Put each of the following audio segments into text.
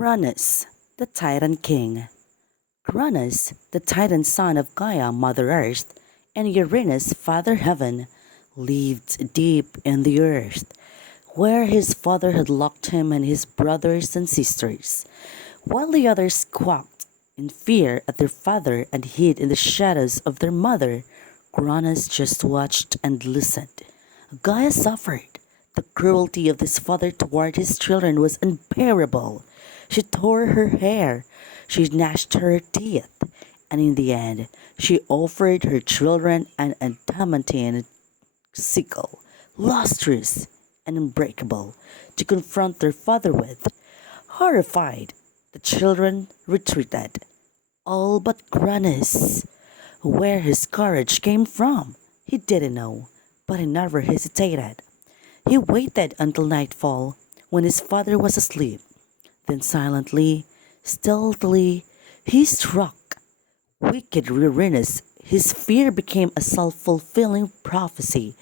Cronus, the Titan King. Cronus, the Titan son of Gaia, Mother Earth, and Uranus, Father Heaven, lived deep in the earth, where his father had locked him and his brothers and sisters. While the others squawked in fear at their father and hid in the shadows of their mother, Cronus just watched and listened. Gaia suffered. The cruelty of this father toward his children was unbearable. She tore her hair, she gnashed her teeth, and in the end, she offered her children an adamantine sickle, lustrous and unbreakable, to confront their father with. Horrified, the children retreated, all but Cronus. Where his courage came from, he didn't know, but he never hesitated. He waited until nightfall, when his father was asleep. Then silently, stealthily, he struck. Wicked Uranus, his fear became a self-fulfilling prophecy.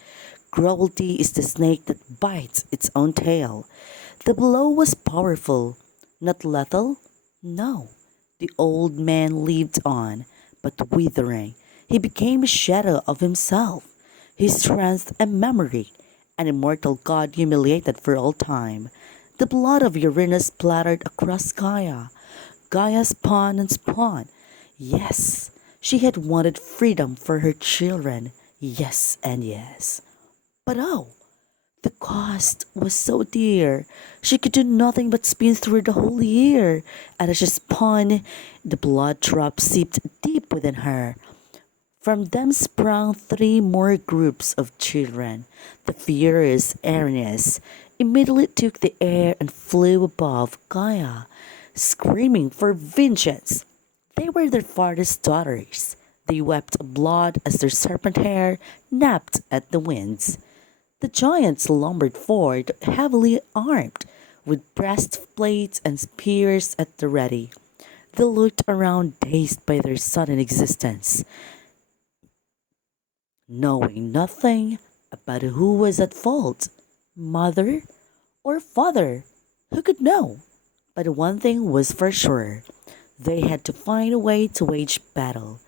Cruelty is the snake that bites its own tail. The blow was powerful, not lethal. No, the old man lived on, but withering. He became a shadow of himself, his strength and memory, an immortal god humiliated for all time. The blood of Uranus splattered across Gaia. Gaia spun and spun. Yes, she had wanted freedom for her children. Yes and yes. But oh, the cost was so dear. She could do nothing but spin through the whole year. And as she spun, the blood drops seeped deep within her. From them sprang three more groups of children. The furious Aries immediately took the air and flew above Gaia, screaming for vengeance. They were their father's daughters. They wept blood as their serpent hair napped at the winds. The giants lumbered forward, heavily armed, with breastplates and spears at the ready. They looked around, dazed by their sudden existence, knowing nothing about who was at fault, mother or father. Who could know? But one thing was for sure. They had to find a way to wage battle.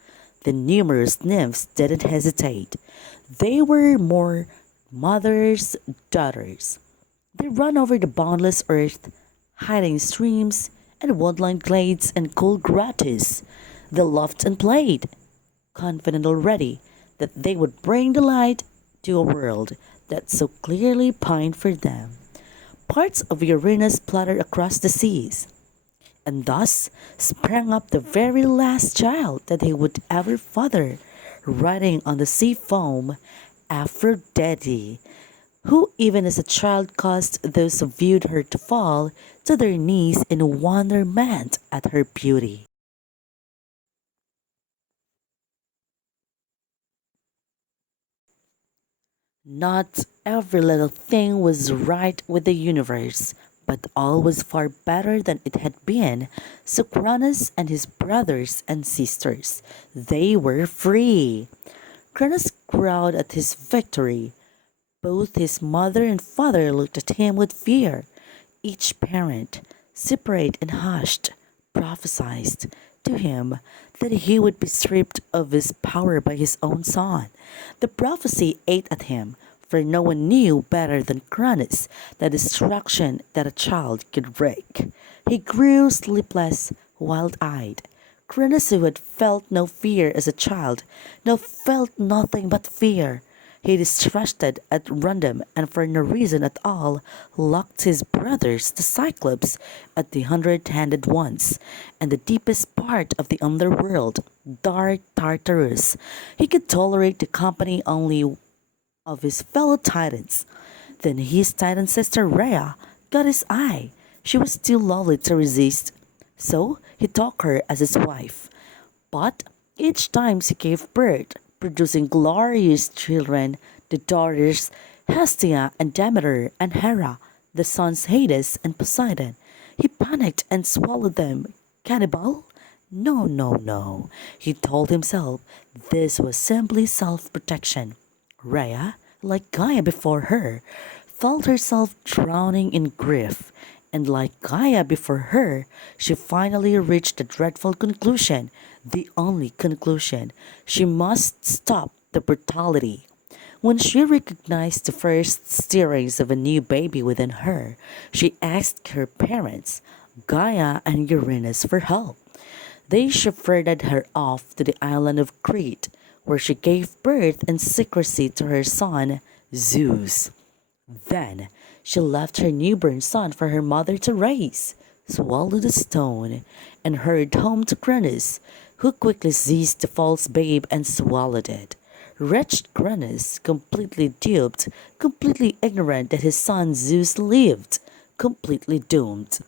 The numerous nymphs didn't hesitate. They were more mothers' daughters. They ran over the boundless earth, hiding streams and woodland glades and cool grottos. They laughed and played, confident already that they would bring the light to a world that so clearly pined for them. Parts of Uranus splattered across the seas, and thus sprang up the very last child that he would ever father, riding on the sea foam, Aphrodite, who even as a child caused those who viewed her to fall to their knees in wonderment at her beauty. Not every little thing was right with the universe, but all was far better than it had been. So Cronus and his brothers and sisters, they were free. Cronus growled at his victory. Both his mother and father looked at him with fear. Each parent, separate and hushed, prophesied to him that he would be stripped of his power by his own son. The prophecy ate at him, for no one knew better than Cronus the destruction that a child could wreak. He grew sleepless, wild-eyed. Cronus, who had felt no fear as a child, now felt nothing but fear. He distrusted at random and for no reason at all locked his brothers, the Cyclops, at the 100-handed ones, and the deepest part of the underworld, dark Tartarus. He could tolerate the company only of his fellow Titans. Then his Titan sister Rhea got his eye. She was too lovely to resist, so he took her as his wife. But each time she gave birth, producing glorious children, the daughters Hestia and Demeter and Hera, the sons Hades and Poseidon, he panicked and swallowed them. Cannibal? No, no, no. He told himself this was simply self-protection. Rhea, like Gaia before her, felt herself drowning in grief, And like Gaia before her, she finally reached the dreadful conclusion, the only conclusion. She must stop the brutality. When she recognized the first stirrings of a new baby within her, she asked her parents, Gaia and Uranus, for help. They shepherded her off to the island of Crete, where she gave birth in secrecy to her son, Zeus. Then she left her newborn son for her mother to raise, swallowed the stone, and hurried home to Cronus, who quickly seized the false babe and swallowed it. Wretched Cronus, completely duped, completely ignorant that his son Zeus lived, completely doomed.